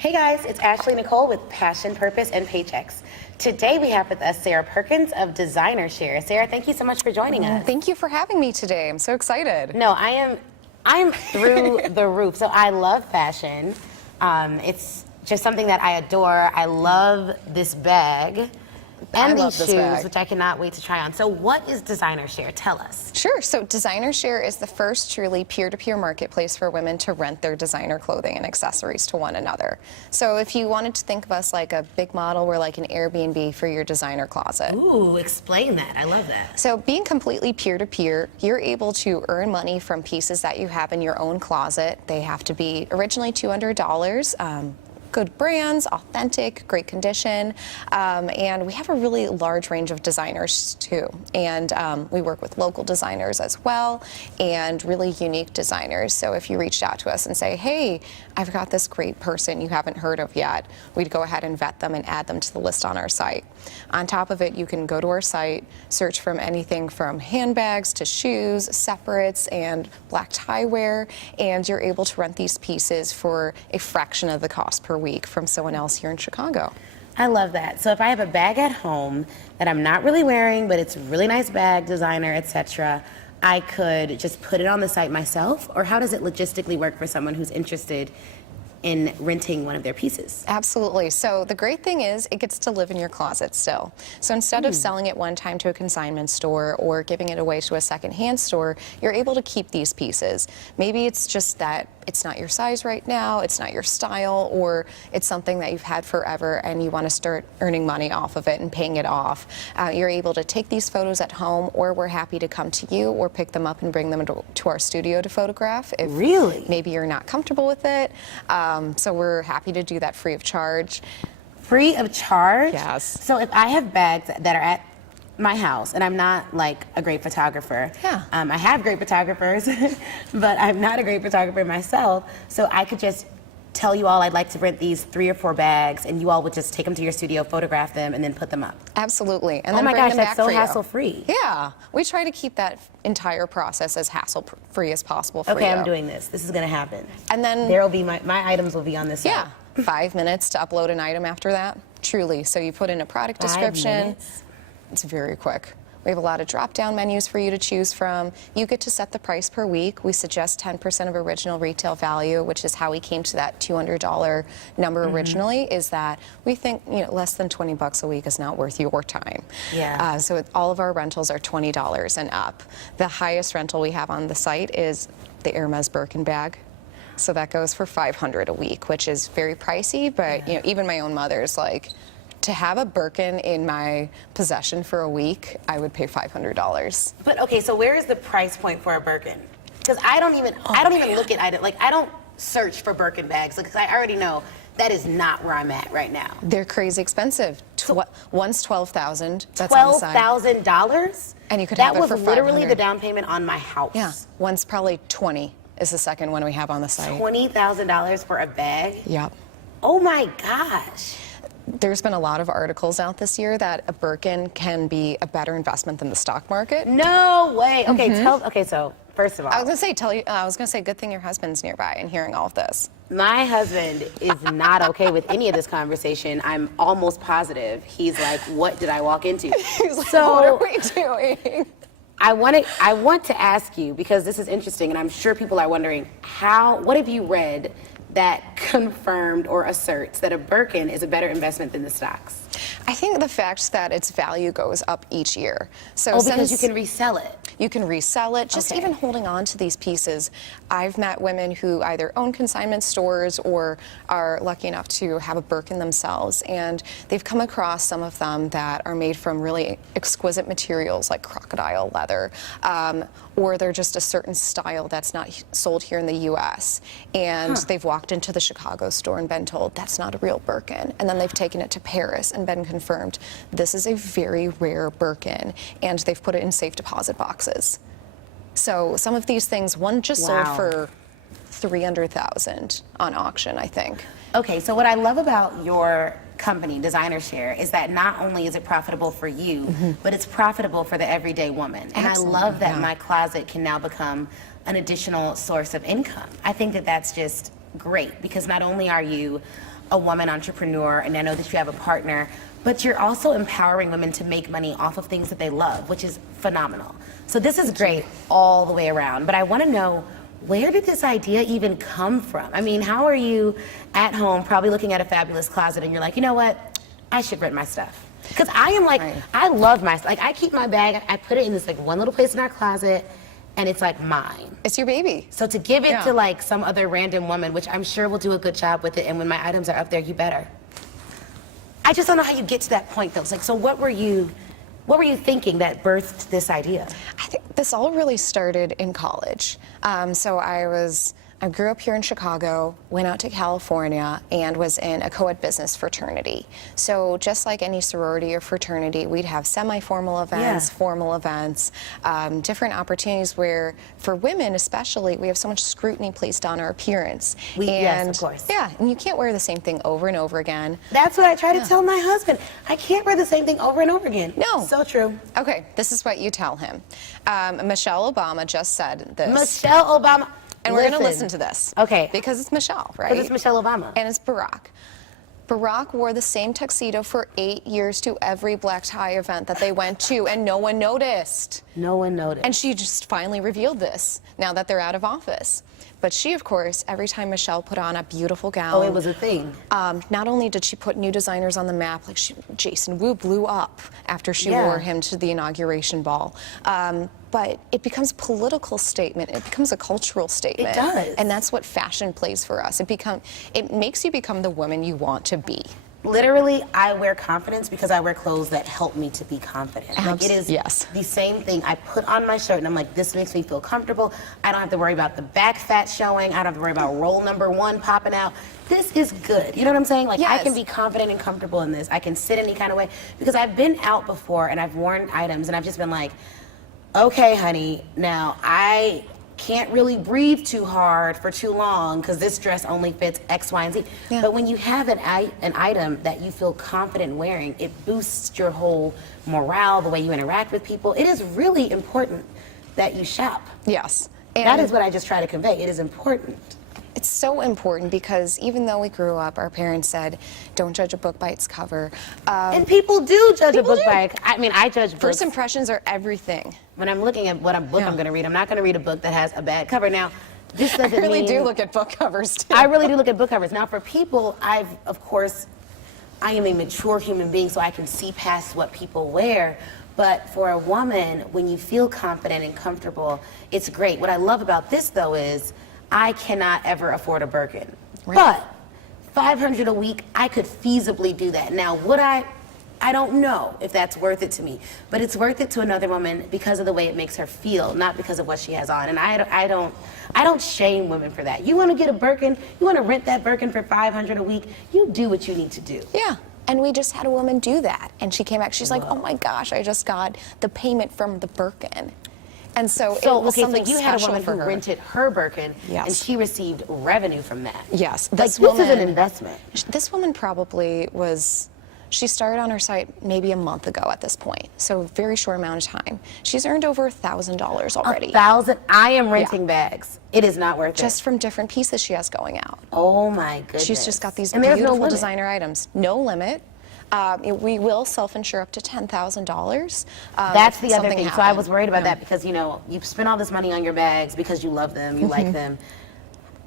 Hey guys, it's Ashley Nicole with Passion, Purpose, and Paychecks. Today we have with us Sarah Perkins of DesignerShare. Sarah, thank you so much for joining us. Thank you for having me today. I'm so excited. No, I'm through the roof. So I love fashion. It's just something that I adore. I love this bag. And these shoes, which I cannot wait to try on. So what is DesignerShare? Tell us. Sure. So DesignerShare is the first truly peer-to-peer marketplace for women to rent their designer clothing and accessories to one another. So if you wanted to think of us like a big model, we're like an Airbnb for your designer closet. Ooh, explain that. I love that. So being completely peer-to-peer, you're able to earn money from pieces that you have in your own closet. They have to be originally $200. Good brands, authentic, great condition, and we have a really large range of designers too. And we work with local designers as well, and really unique designers. So if you reached out to us and say, hey, I've got this great person you haven't heard of yet, we'd go ahead and vet them and add them to the list on our site. On top of it, you can go to our site, search from anything from handbags to shoes, separates, and black tie wear, and you're able to rent these pieces for a fraction of the cost per week from someone else here in Chicago. I love that. So if I have a bag at home that I'm not really wearing, but it's a really nice bag, designer, etc., I could just put it on the site myself? Or how does it logistically work for someone who's interested in renting one of their pieces? Absolutely. So the great thing is it gets to live in your closet still. So instead of selling it one time to a consignment store or giving it away to a secondhand store, you're able to keep these pieces. Maybe it's just that it's not your size right now, it's not your style, or it's something that you've had forever and you want to start earning money off of it and paying it off. You're able to take these photos at home, or we're happy to come to you or pick them up and bring them to our studio to photograph if maybe you're not comfortable with it. So we're happy to do that free of charge. Free of charge? Yes. So if I have bags that are at my house, and I'm not like a great photographer. Yeah. I have great photographers, but I'm not a great photographer myself. So I could just tell you all I'd like to rent these 3 or 4 bags, and you all would just take them to your studio, photograph them, and then put them up. Absolutely. And oh then my bring gosh, them that's back so for you. hassle-free. Yeah. We try to keep that entire process as hassle-free as possible for you. Okay, I'm doing this. This is going to happen. And then there will be my items will be on this site. Yeah. 5 minutes to upload an item after that. Truly. So you put in a product description. 5 minutes? It's very quick. We have a lot of drop-down menus for you to choose from. You get to set the price per week. We suggest 10% of original retail value, which is how we came to that $200 number originally, is that we think less than 20 bucks a week is not worth your time. Yeah. So all of our rentals are $20 and up. The highest rental we have on the site is the Hermes Birkin bag. So that goes for $500 a week, which is very pricey, but even my own mother's like, to have a Birkin in my possession for a week, I would pay $500. But okay, so where is the price point for a Birkin? Because I don't even look at items. Like I don't search for Birkin bags because I already know that is not where I'm at right now. They're crazy expensive. One's $12,000. $12,000? And you could have it for $500. That was literally the down payment on my house. Yeah. One's probably $20 is the second one we have on the site. $20,000 for a bag? Yep. Oh my gosh. There's been a lot of articles out this year that a Birkin can be a better investment than the stock market. No way. Okay, okay, so first of all, I was gonna say, good thing your husband's nearby and hearing all of this. My husband is not okay with any of this conversation. I'm almost positive. He's like, what did I walk into? He's like, what are we doing? I want to ask you, because this is interesting, and I'm sure people are wondering, what have you read that confirmed or asserts that a Birkin is a better investment than the stocks? I think the fact that its value goes up each year. So because you can resell it. You can resell it. Just even holding on to these pieces. I've met women who either own consignment stores or are lucky enough to have a Birkin themselves, and they've come across some of them that are made from really exquisite materials like crocodile leather, or they're just a certain style that's not sold here in the U.S. And they've walked into the Chicago store and been told that's not a real Birkin, and then they've taken it to Paris and been confirmed this is a very rare Birkin, and they've put it in safe deposit boxes. So some of these things, one just sold for $300,000 on auction, I think. Okay, so what I love about your company, DesignerShare, is that not only is it profitable for you, but it's profitable for the everyday woman. And I love that my closet can now become an additional source of income. I think that that's just great, because not only are you a woman entrepreneur, and I know that you have a partner, but you're also empowering women to make money off of things that they love, which is phenomenal. So this is great all the way around, but I want to know, where did this idea even come from? I mean, how are you at home probably looking at a fabulous closet and you're like, you know what, I should rent my stuff? Because I am like, I love my, like I keep my bag, I put it in this like one little place in our closet, and it's like mine. It's your baby. So to give it to like some other random woman, which I'm sure will do a good job with it, and when my items are up there, you better. I just don't know how you get to that point though. It's like, so what were you thinking that birthed this idea? I think this all really started in college. So I grew up here in Chicago, went out to California, and was in a co-ed business fraternity. So just like any sorority or fraternity, we'd have semi-formal events, formal events, different opportunities where, for women especially, we have so much scrutiny placed on our appearance. Yes, of course. Yeah, and you can't wear the same thing over and over again. That's what I try to tell my husband. I can't wear the same thing over and over again. No. So true. Okay, this is what you tell him. Michelle Obama just said this. Michelle Obama. And we're going to listen to this. Okay. Because it's Michelle, right? Because it's Michelle Obama. And it's Barack. Barack wore the same tuxedo for 8 years to every black tie event that they went to, and no one noticed. No one noticed. And she just finally revealed this, now that they're out of office. But she, of course, every time Michelle put on a beautiful gown. Oh, it was a thing. Not only did she put new designers on the map, like Jason Wu blew up after she wore him to the inauguration ball. But it becomes a political statement. It becomes a cultural statement. It does. And that's what fashion plays for us. It makes you become the woman you want to be. Literally, I wear confidence because I wear clothes that help me to be confident. Like it is the same thing. I put on my shirt and I'm like, this makes me feel comfortable. I don't have to worry about the back fat showing. I don't have to worry about roll number 1 popping out. This is good. You know what I'm saying? Like I can be confident and comfortable in this. I can sit any kind of way because I've been out before and I've worn items and I've just been like, okay, honey, now I can't really breathe too hard for too long because this dress only fits X, Y, and Z. But when you have an item that you feel confident wearing, it boosts your whole morale, the way you interact with people. It is really important that you shop. Yes. And that is what I just try to convey. It is important. It's so important because even though we grew up, our parents said, don't judge a book by its cover. And people do judge a book by, I mean, I judge books. First impressions are everything. When I'm looking at what book I'm going to read, I'm not going to read a book that has a bad cover. Now, this doesn't I really mean, do look at book covers, too. I really do look at book covers. Now, for people, of course, I am a mature human being, so I can see past what people wear. But for a woman, when you feel confident and comfortable, it's great. What I love about this, though, is I cannot ever afford a Birkin. But $500 a week, I could feasibly do that. Now, would I don't know if that's worth it to me, but it's worth it to another woman because of the way it makes her feel, not because of what she has on. And I don't shame women for that. You want to get a Birkin, you want to rent that Birkin for $500 a week, you do what you need to do. Yeah. And we just had a woman do that. And she came back, she's like, oh my gosh, I just got the payment from the Birkin. And so it was something you had a woman who her. rented her Birkin, and she received revenue from that. Yes. This is an investment. This woman probably she started on her site maybe a month ago at this point, so a very short amount of time. She's earned over $1,000 already. $1,000? I am renting bags. It is not worth it. Just from different pieces she has going out. Oh my goodness. She's just got these beautiful designer items. No limit. We will self-insure up to $10,000. That's the other thing. So I was worried about that because, you know, you spend all this money on your bags because you love them, you like them,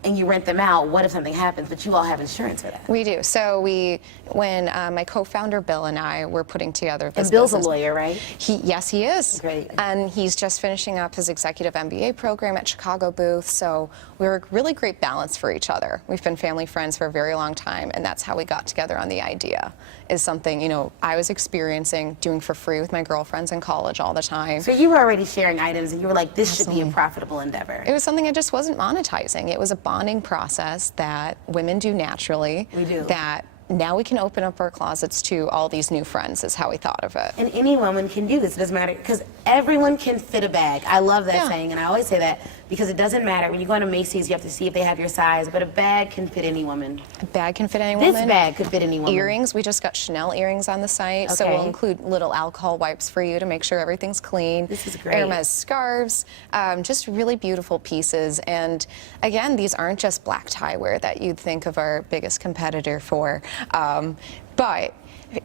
and you rent them out. What if something happens? But you all have insurance for that. We do. So when my co-founder Bill and I were putting together this business. And Bill's business, a lawyer, right? Yes, he is. Great. And he's just finishing up his executive MBA program at Chicago Booth. So we're a really great balance for each other. We've been family friends for a very long time, and that's how we got together on the idea. Is something, you know, I was experiencing doing for free with my girlfriends in college all the time. So you were already sharing items and you were like, this should be a profitable endeavor. It was something I just wasn't monetizing. It was a bonding process that women do naturally. We do. That now we can open up our closets to all these new friends, is how we thought of it. And any woman can do this. It doesn't matter, because everyone can fit a bag. I love that saying, and I always say that because it doesn't matter. When you go into Macy's, you have to see if they have your size, but a bag can fit any woman. A bag can fit any woman. This bag could fit any woman. Earrings, we just got Chanel earrings on the site, so we'll include little alcohol wipes for you to make sure everything's clean. This is great. Hermes scarves, just really beautiful pieces. And again, these aren't just black tie wear that you'd think of our biggest competitor for. But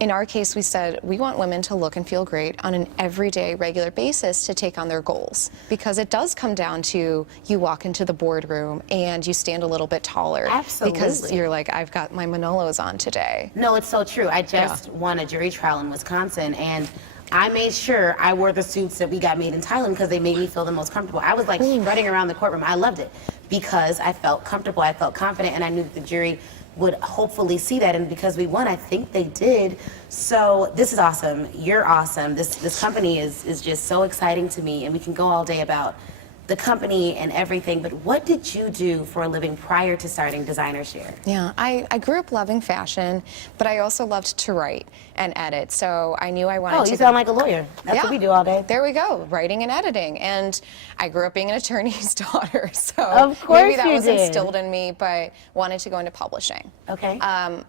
in our case, we said we want women to look and feel great on an everyday, regular basis to take on their goals. Because it does come down to you walk into the boardroom and you stand a little bit taller. Absolutely. Because you're like, I've got my Manolos on today. No, it's so true. I just won a jury trial in Wisconsin, and I made sure I wore the suits that we got made in Thailand because they made me feel the most comfortable. I was like strutting around the courtroom. I loved it because I felt comfortable, I felt confident, and I knew that the jury would hopefully see that, and because we won, I think they did. So this is awesome. You're awesome. This company is just so exciting to me, and we can go all day about the company and everything, but what did you do for a living prior to starting DesignerShare? Yeah, I grew up loving fashion, but I also loved to write and edit, so I knew I wanted to... Oh, you sound like a lawyer. That's what we do all day. There we go, writing and editing. And I grew up being an attorney's daughter, so of course maybe that you was did. instilled in me, but wanted to go into publishing. Okay.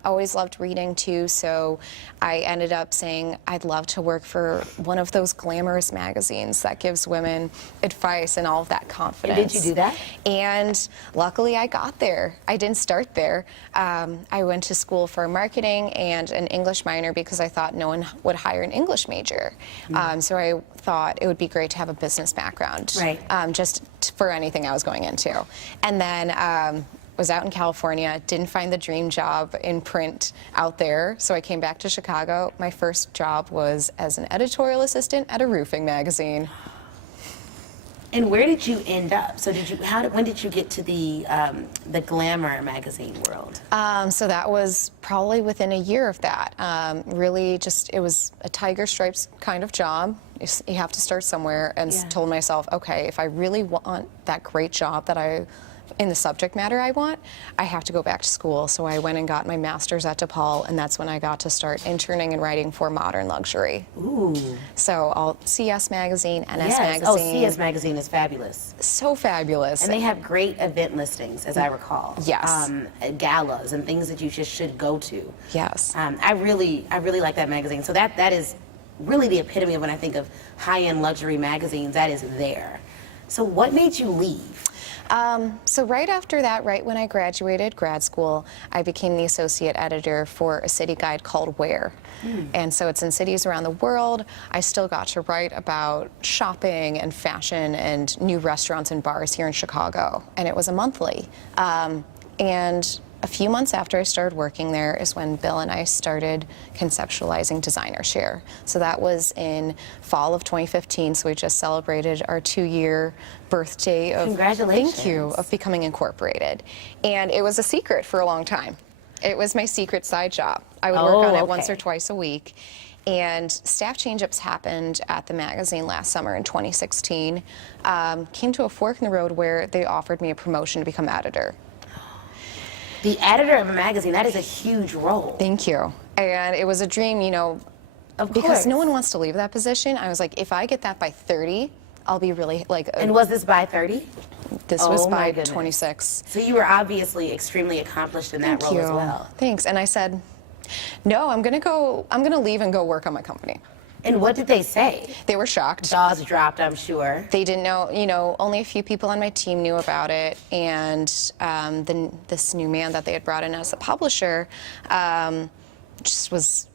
Always loved reading too, so I ended up saying I'd love to work for one of those glamorous magazines that gives women advice and all of that confidence. And did you do that? And luckily I got there. I didn't start there. I went to school for marketing and an English minor because I thought no one would hire an English major. So I thought it would be great to have a business background, right. Just for anything I was going into. And then was out in California, didn't find the dream job in print out there, so I came back to Chicago. My first job was as an editorial assistant at a roofing magazine. And where did you end up? So when did you get to the glamour magazine world? So that was probably within a year of that. Really just, it was a tiger stripes kind of job. You have to start somewhere, and told myself, okay, if I really want that great job that in the subject matter I want, I have to go back to school. So I went and got my master's at DePaul, and that's when I got to start interning and writing for Modern Luxury. Ooh. So all CS Magazine, NS yes. Magazine. Oh, CS Magazine is fabulous. So fabulous. And they have great event listings, as I recall. Yes. Galas and things that you just should go to. Yes. I really like that magazine. So that is really the epitome of when I think of high-end luxury magazines. That is there. So what made you leave? So right after that, right when I graduated grad school, I became the associate editor for a city guide called Where. And so it's in cities around the world. I still got to write about shopping and fashion and new restaurants and bars here in Chicago. And it was a monthly. And a few months after I started working there is when Bill and I started conceptualizing DesignerShare. So that was in fall of 2015, so we just celebrated our 2-year birthday of, congratulations. Thank you, of becoming incorporated. And it was a secret for a long time. It was my secret side job. I would work on it once or twice a week. And staff change-ups happened at the magazine last summer in 2016. Came to a fork in the road where they offered me a promotion to become editor. The editor of a magazine, that is a huge role. Thank you. And it was a dream, you know, because no one wants to leave that position. I was like, if I get that by 30, I'll be really like... And was this by 30? This was by 26. So you were obviously extremely accomplished in that role as well. Thanks. And I said, no, I'm going to leave and go work on my company. And what did they say? They were shocked. Jaws dropped, I'm sure. They didn't know, you know, only a few people on my team knew about it, and this new man that they had brought in as a publisher just was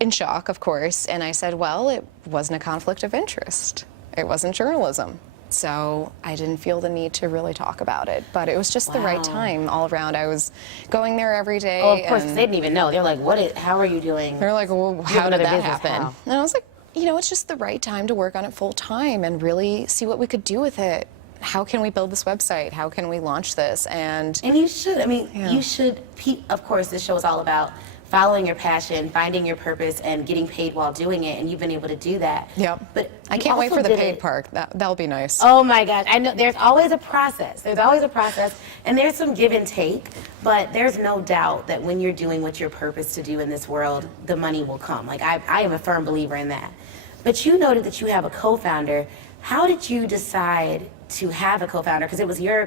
in shock, of course, and I said, well, it wasn't a conflict of interest. It wasn't journalism. So I didn't feel the need to really talk about it, but it was just the right time all around. I was going there every day. Oh, of course, they didn't even know. They're like, how are you doing? They're like, well, how did that happen? How? And I was like, you know, it's just the right time to work on it full time and really see what we could do with it. How can we build this website? How can we launch this? And you should. I mean, you should. Of course, this show is all about following your passion, finding your purpose, and getting paid while doing it, and you've been able to do that. Yep. But I you can't wait also for the did paid it- part. That'll be nice. Oh my gosh, I know there's always a process. There's always a process, and there's some give and take, but there's no doubt that when you're doing what you're purposed to do in this world, the money will come. Like, I am a firm believer in that. But you noted that you have a co-founder. How did you decide to have a co-founder? Because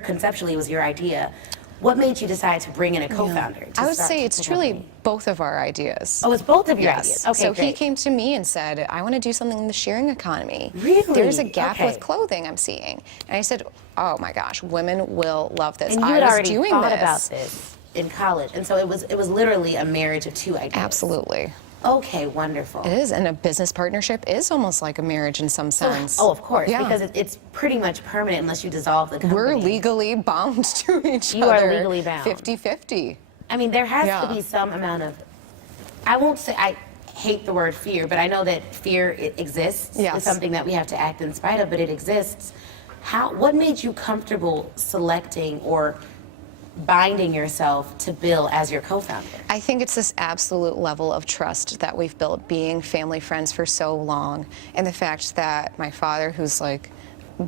conceptually, it was your idea. What made you decide to bring in a co-founder? I would say it's truly both of our ideas. Oh, it's both of your Yes. ideas. Okay, so he great. came to me and said, I want to do something in the sharing economy. Really? There's a gap Okay. with clothing I'm seeing. And I said, oh my gosh, women will love this. And you I had was already doing thought this. about this in college, and so it was literally a marriage of two ideas. Absolutely. Okay, wonderful. It is, and a business partnership is almost like a marriage in some sense. Oh, of course, Yeah. because it's pretty much permanent unless you dissolve the company. We're legally bound to each You are other. legally bound. 50-50. I mean, there has Yeah. to be some amount of, I won't say, I hate the word fear, but I know that fear exists. Yes. It's something that we have to act in spite of, but it exists. What made you comfortable selecting or binding yourself to Bill as your co-founder? I think it's this absolute level of trust that we've built being family friends for so long. And the fact that my father, who's like,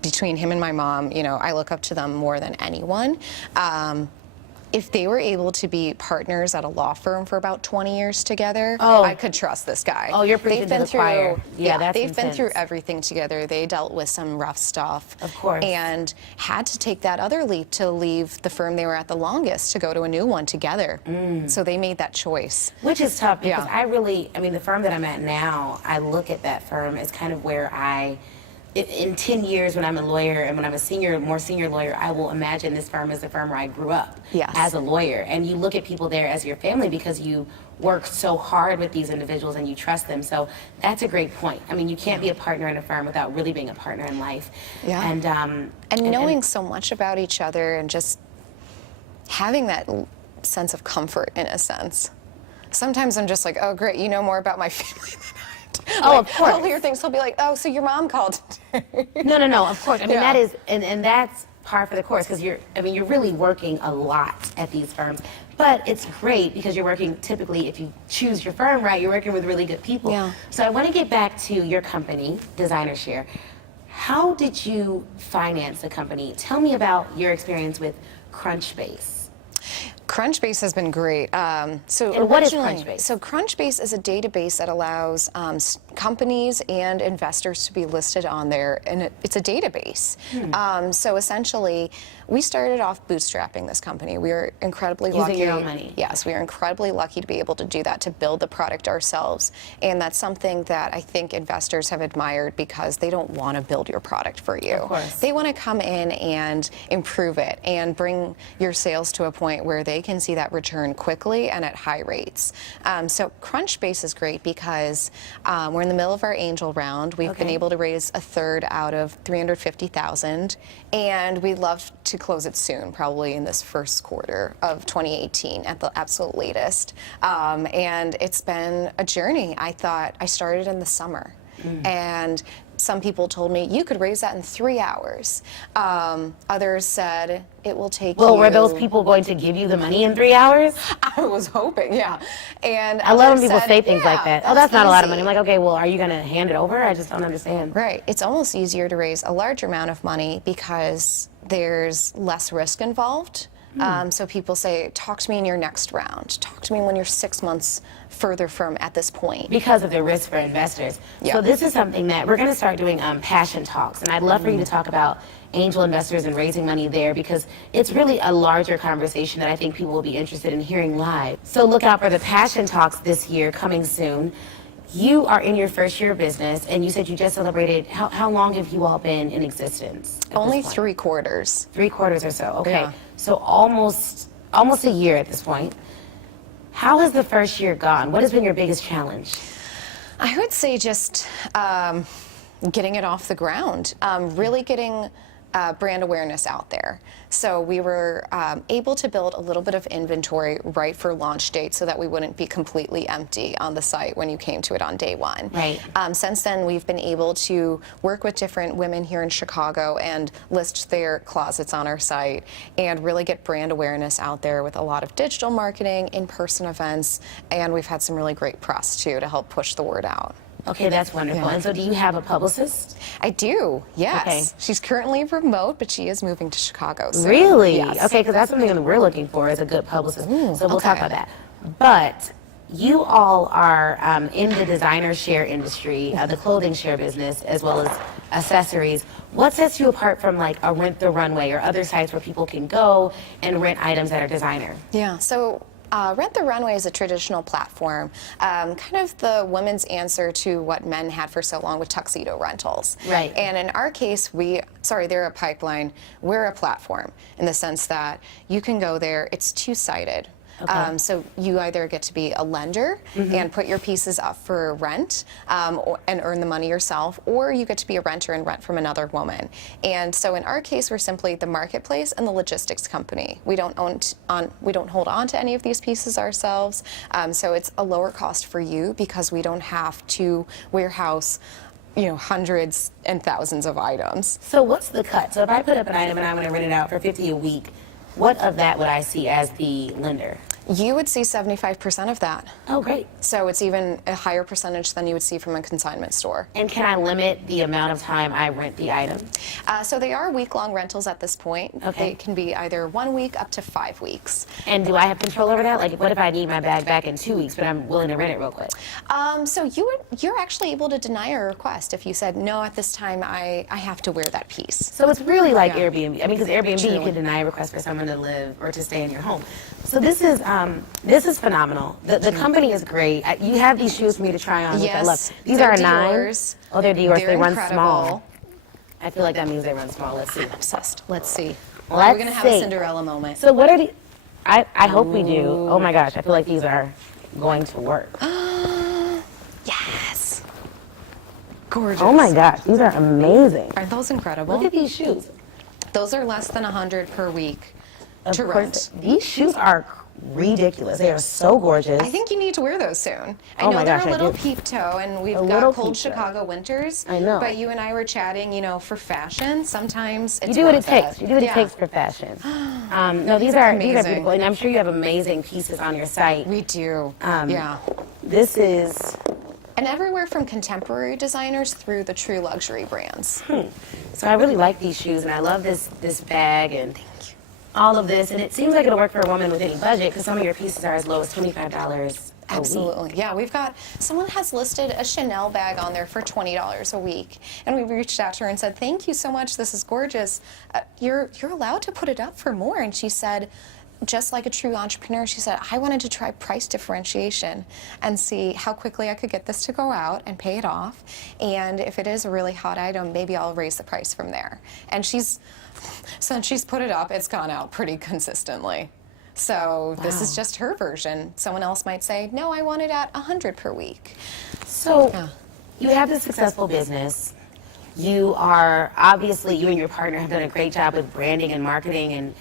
between him and my mom, you know, I look up to them more than anyone. If they were able to be partners at a law firm for about 20 years together, Oh. I could trust this guy. Oh, you're preaching to the choir. Yeah, that's they've been intense. through everything together. They dealt with some rough stuff. Of course. And had to take that other leap to leave the firm they were at the longest to go to a new one together. So they made that choice. Which is tough because Yeah. I mean, the firm that I'm at now, I look at that firm as kind of where in 10 years when I'm a lawyer and when I'm a more senior lawyer, I will imagine this firm as the firm where I grew up Yes. as a lawyer. And you look at people there as your family because you work so hard with these individuals and you trust them. So that's a great point. I mean, you can't be a partner in a firm without really being a partner in life. Yeah. And knowing so much about each other and just having that sense of comfort in a sense. Sometimes I'm just like, oh great, you know more about my family than I do. Oh, Like, of course. I'll hear things, he'll be like, oh, so your mom called today. No, of course. I mean, Yeah. that is, and that's par for the course because you're really working a lot at these firms. But it's great because you're working typically, if you choose your firm right, you're working with really good people. Yeah. So I want to get back to your company, DesignerShare. How did you finance the company? Tell me about your experience with Crunchbase. Crunchbase has been great. So And what is originally- Crunchbase? So Crunchbase is a database that allows companies and investors to be listed on there, and it's a database. So essentially, we started off bootstrapping this company. We were incredibly lucky. Using your own money. Yes, we are incredibly lucky to be able to do that, to build the product ourselves. And that's something that I think investors have admired because they don't want to build your product for you. Of course. They want to come in and improve it and bring your sales to a point where they can see that return quickly and at high rates. So Crunchbase is great because we're in the middle of our angel round. We've been Okay. able to raise a third out of $350,000, and we'd love to close it soon, probably in this first quarter of 2018 at the absolute latest. And it's been a journey. I thought I started in the summer, and some people told me you could raise that in 3 hours. Others said it will take Well, you. were those people going to give you the money in 3 hours? I was hoping, yeah. And I love when others people said, say things like "Yeah, that. Oh, that's not a lot of money. easy." I'm like, okay, well, are you going to hand it over? I just don't understand. Right. It's almost easier to raise a larger amount of money because there's less risk involved. So people say, talk to me in your next round. Talk to me when you're 6 months further from at this point. Because of the risk for investors. Yeah. So this is something that we're going to start doing passion talks. And I'd love for you to talk about angel investors and raising money there because it's really a larger conversation that I think people will be interested in hearing live. So look out for the passion talks this year coming soon. You are in your first year of business, and you said you just celebrated. How long have you all been in existence? at Only this point? 3 quarters. 3 quarters or so. Okay. Yeah. So almost a year at this point. How has the first year gone? What has been your biggest challenge? I would say just getting it off the ground, really getting brand awareness out there. So we were able to build a little bit of inventory right for launch date so that we wouldn't be completely empty on the site when you came to it on day one. Right. Since then, we've been able to work with different women here in Chicago and list their closets on our site and really get brand awareness out there with a lot of digital marketing, in-person events, and we've had some really great press too to help push the word out. Okay, that's wonderful. Yeah. And so do you have a publicist? I do, yes. Okay. She's currently remote, but she is moving to Chicago soon. Really? Yes. Okay, because that's something that we're looking for is a good publicist. So we'll talk okay. about that. But you all are in the designer share industry, the clothing share business, as well as accessories. What sets you apart from like a Rent the Runway or other sites where people can go and rent items that are designer? Yeah, so Rent the Runway is a traditional platform, kind of the women's answer to what men had for so long with tuxedo rentals. Right. And in our case, they're a pipeline, we're a platform in the sense that you can go there, it's two-sided. Okay. So you either get to be a lender and put your pieces up for rent and earn the money yourself, or you get to be a renter and rent from another woman. And so in our case, we're simply the marketplace and the logistics company. We don't hold on to any of these pieces ourselves. So it's a lower cost for you because we don't have to warehouse hundreds and thousands of items. So what's the cut? So if I put up an item and I'm going to rent it out for $50 a week, what of that would I see as the lender? You would see 75% of that. Oh, great. So it's even a higher percentage than you would see from a consignment store. And can I limit the amount of time I rent the item? So they are week-long rentals at this point. Okay. They can be either 1 week up to 5 weeks. And do I have control over that? Like, what if I need my bag back in 2 weeks, but I'm willing to rent it real quick? So you're actually able to deny a request if you said, no, at this time I have to wear that piece. So it's really like Yeah. Airbnb. I mean, because Airbnb, you Truly. can deny a request for someone to live or to stay in your home. So this is phenomenal. The company is great. You have these shoes for me to try on, which I Yes, love. These they're are a 9. Dior's. Oh, they're Dior's. They're They run incredible. small. I feel like that means they run small. Let's see. Obsessed. Let's see. Let's We're going to have see. a Cinderella moment. So what are the? I hope we do. Oh my gosh, I feel like these are going to work. Yes. Gorgeous. Oh my gosh, these are amazing. Aren't those incredible? Look at these shoes. Those are less than 100 per week Of to course, rent. these shoes are ridiculous. They are so gorgeous. I think you need to wear those soon. I Oh know my they're gosh, a I little do. peep toe, and we've A got little cold peep toe. Chicago winters. I know. But you and I were chatting, for fashion, sometimes it's You do what it worth takes. You do what it Yeah. takes for fashion. No, these are Amazing. beautiful, and I'm sure you have amazing pieces on your site. We do. Yeah. This is And everywhere from contemporary designers through the true luxury brands. so. I really like these shoes, and I love this bag and all of this. And it seems like it'll work for a woman with any budget because some of your pieces are as low as $25 a week. Absolutely. Yeah, we've got, someone has listed a Chanel bag on there for $20 a week. And we reached out to her and said, thank you so much, this is gorgeous. You're allowed to put it up for more. And she said, just like a true entrepreneur, she said, I wanted to try price differentiation and see how quickly I could get this to go out and pay it off. And if it is a really hot item, maybe I'll raise the price from there. And since she's put it up, it's gone out pretty consistently. So this is just her version. Someone else might say, no, I want it at 100 per week. So Yeah. you have this successful business. You are obviously, you and your partner have done a great job with branding and marketing,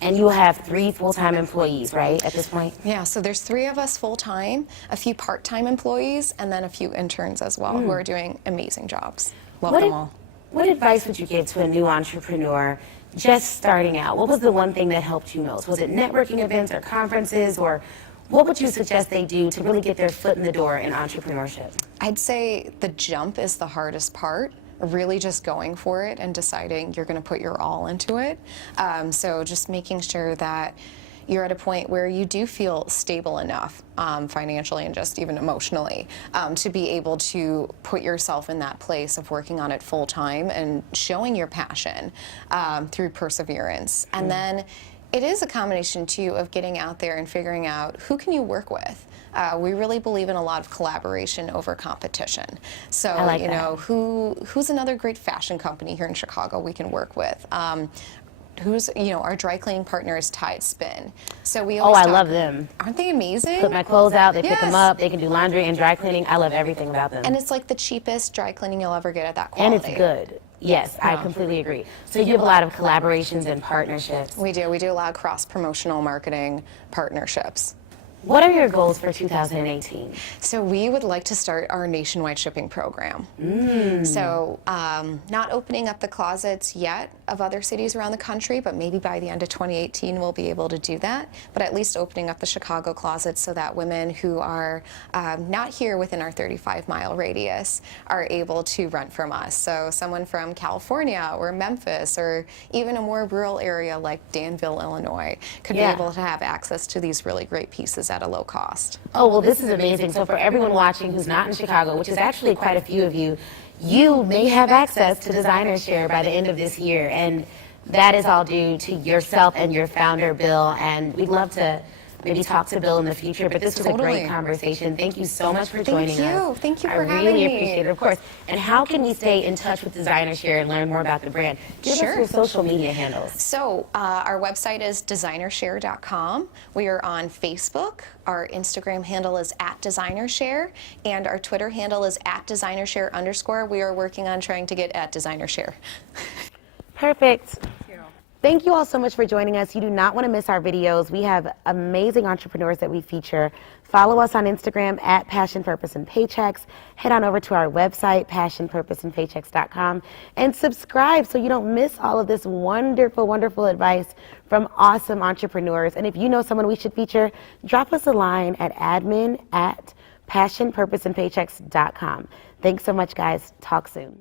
and you have 3 full-time employees, right, at this point? Yeah, so there's 3 of us full-time, a few part-time employees, and then a few interns as well who are doing amazing jobs. Love them all. What advice would you give to a new entrepreneur just starting out? What was the one thing that helped you most? Was it networking events or conferences, or what would you suggest they do to really get their foot in the door in entrepreneurship? I'd say the jump is the hardest part. Really just going for it and deciding you're going to put your all into it. So just making sure that you're at a point where you do feel stable enough financially and just even emotionally to be able to put yourself in that place of working on it full time and showing your passion through perseverance. And then it is a combination too of getting out there and figuring out who can you work with. We really believe in a lot of collaboration over competition. So, I like that. who's another great fashion company here in Chicago we can work with? Our dry cleaning partner is Tide Spin. So we always I talk- love them. Aren't they amazing? Put my clothes out, they pick them Yes. up, they can do laundry and dry cleaning. I love everything about them. And it's like the cheapest dry cleaning you'll ever get at that And quality. it's good. Yes, I completely agree. So you have a lot of collaborations and partnerships. We do. We do a lot of cross-promotional marketing partnerships. What are your goals for 2018? So we would like to start our nationwide shipping program. So not opening up the closets yet of other cities around the country, but maybe by the end of 2018 we'll be able to do that. But at least opening up the Chicago closets so that women who are not here within our 35-mile radius are able to rent from us. So someone from California or Memphis or even a more rural area like Danville, Illinois could be able to have access to these really great pieces at a low cost. Oh, well, this is amazing. So for everyone watching who's not in Chicago, which is actually quite a few of you, you may have access to DesignerShare by the end of this year. And that is all due to yourself and your founder, Bill. And we'd love to maybe talk to Bill in the future, but this was a great conversation. Thank you so much for joining us. Thank you for having me. I really appreciate it, of course. And how can we stay in touch with DesignerShare and learn more about the brand? Give us your social media handles. So our website is DesignerShare.com. We are on Facebook. Our Instagram handle is @DesignerShare, and our Twitter handle is @DesignerShare_. We are working on trying to get @DesignerShare. Perfect. Thank you all so much for joining us. You do not want to miss our videos. We have amazing entrepreneurs that we feature. Follow us on Instagram @Passion, Purpose, and Paychecks. Head on over to our website, passionpurposeandpaychecks.com, and subscribe so you don't miss all of this wonderful, wonderful advice from awesome entrepreneurs. And if you know someone we should feature, drop us a line at admin@passionpurposeandpaychecks.com. Thanks so much, guys. Talk soon.